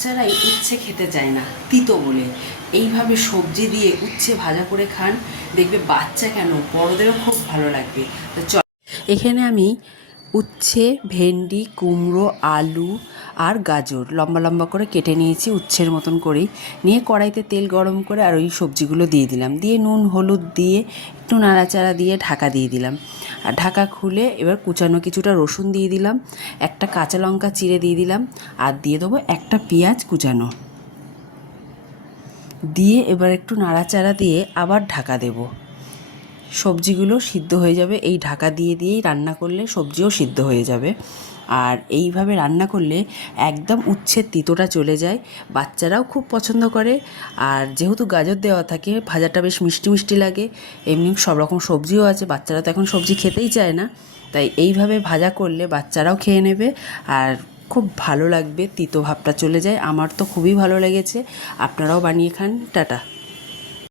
বাচ্চারাই উচ্ছে খেতে চায় না তিতো বলে। এইভাবে সবজি দিয়ে উচ্ছে ভাজা করে খান, দেখবে বাচ্চা কেন বড়দেরও খুব ভালো লাগবে। তো চল, এখানে আমি উচ্ছে, ভেন্ডি, কুমড়ো, আলু আর গাজর লম্বা লম্বা করে কেটে নিয়েছি উচ্ছের মতন করেই। নিয়ে কড়াইতে তেল গরম করে আর ওই সবজিগুলো দিয়ে দিলাম, দিয়ে নুন হলুদ দিয়ে একটু নাড়াচাড়া দিয়ে ঢাকা দিয়ে দিলাম। আর ঢাকা খুলে এবার কুচানো কিছুটা রসুন দিয়ে দিলাম, একটা কাঁচা লঙ্কা চিড়ে দিয়ে দিলাম, আর দিয়ে দেবো একটা পেঁয়াজ কুচানো দিয়ে এবার একটু নাড়াচাড়া দিয়ে আবার ঢাকা দেব। সবজিগুলো সিদ্ধ হয়ে যাবে, এই ঢাকা দিয়ে দিয়েই রান্না করলে সবজিও সিদ্ধ হয়ে যাবে। আর এইভাবে রান্না করলে একদম উচ্ছের তিতোটা চলে যায়, বাচ্চারাও খুব পছন্দ করে। আর যেহেতু গাজর দেওয়া থাকে ভাজাটা বেশ মিষ্টি মিষ্টি লাগে, এমনি সব রকম সবজিও আছে, বাচ্চারা তো এখন সবজি খেতেই চায় না, তাই এইভাবে ভাজা করলে বাচ্চারাও খেয়ে নেবে আর খুব ভালো লাগবে, তিতো ভাবটা চলে যায়। আমার তো খুবই ভালো লেগেছে, আপনারাও বানিয়ে খান। টাটা।